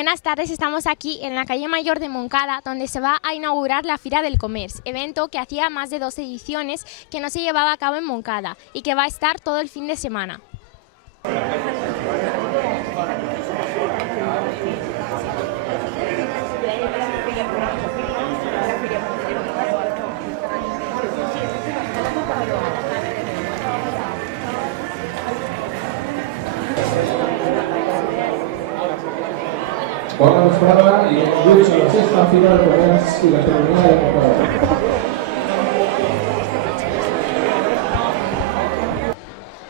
Buenas tardes, estamos aquí en la calle Mayor de Moncada, donde se va a inaugurar la Fira del Comerç, evento que hacía más de 2 ediciones que no se llevaba a cabo en Moncada y que va a estar todo el fin de semana. Bona vesprada i benvinguts a la sexta Fira del Comerç i Gastronomia de Moncada.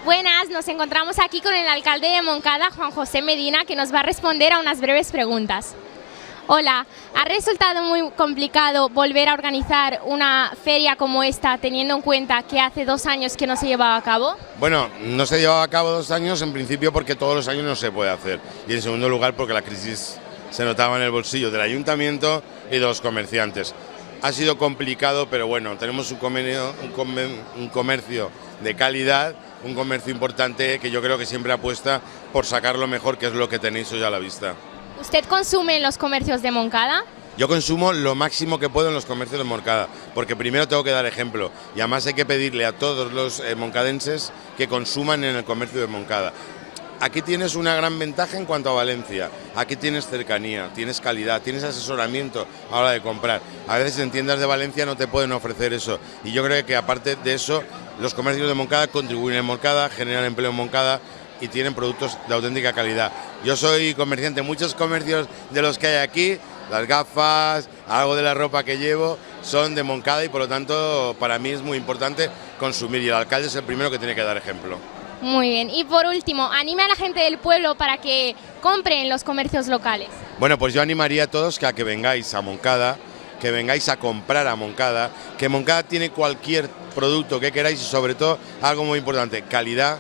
Buenas, nos encontramos aquí con el alcalde de Moncada, Juan José Medina, que nos va a responder a unas breves preguntas. Hola, ¿ha resultado muy complicado volver a organizar una feria como esta, teniendo en cuenta que hace 2 años que no se llevaba a cabo? Bueno, no se llevaba a cabo 2 años, en principio porque todos los años no se puede hacer. Y en segundo lugar porque la crisis se notaba en el bolsillo del ayuntamiento y de los comerciantes. Ha sido complicado, pero bueno, tenemos un comercio de calidad, un comercio importante que yo creo que siempre apuesta por sacar lo mejor, que es lo que tenéis hoy a la vista. ¿Usted consume en los comercios de Moncada? Yo consumo lo máximo que puedo en los comercios de Moncada, porque primero tengo que dar ejemplo y además hay que pedirle a todos los moncadenses que consuman en el comercio de Moncada. Aquí tienes una gran ventaja en cuanto a Valencia, aquí tienes cercanía, tienes calidad, tienes asesoramiento a la hora de comprar. A veces en tiendas de Valencia no te pueden ofrecer eso y yo creo que aparte de eso, los comercios de Moncada contribuyen en Moncada, generan empleo en Moncada y tienen productos de auténtica calidad. Yo soy comerciante, muchos comercios de los que hay aquí, las gafas, algo de la ropa que llevo, son de Moncada y por lo tanto para mí es muy importante consumir y el alcalde es el primero que tiene que dar ejemplo. Muy bien, y por último, anime a la gente del pueblo para que compre en los comercios locales. Bueno, pues yo animaría a todos a que vengáis a Moncada, que vengáis a comprar a Moncada, que Moncada tiene cualquier producto que queráis y sobre todo algo muy importante, calidad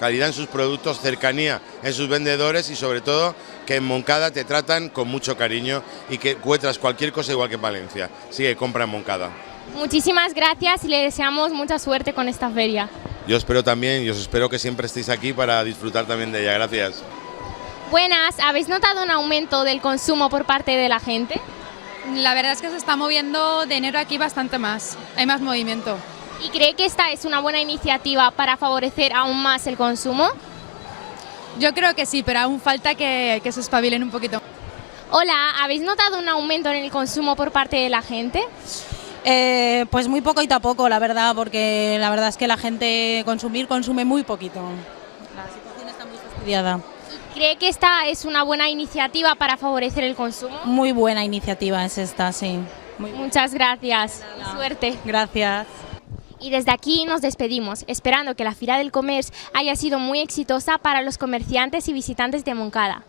en sus productos, cercanía en sus vendedores y sobre todo que en Moncada te tratan con mucho cariño y que encuentras cualquier cosa igual que en Valencia. Así que compra en Moncada. Muchísimas gracias y le deseamos mucha suerte con esta feria. Yo espero también y os espero que siempre estéis aquí para disfrutar también de ella. Gracias. Buenas, ¿habéis notado un aumento del consumo por parte de la gente? La verdad es que se está moviendo de enero aquí bastante más, hay más movimiento. ¿Y cree que esta es una buena iniciativa para favorecer aún más el consumo? Yo creo que sí, pero aún falta que se espabilen un poquito. Hola, ¿habéis notado un aumento en el consumo por parte de la gente? Pues muy poquito a poco, la verdad, porque la verdad es que la gente consume muy poquito. La situación está muy fastidiada. ¿Cree que esta es una buena iniciativa para favorecer el consumo? Muy buena iniciativa es esta, sí. Muchas gracias. Suerte. Gracias. Y desde aquí nos despedimos, esperando que la Fira del Comerç haya sido muy exitosa para los comerciantes y visitantes de Moncada.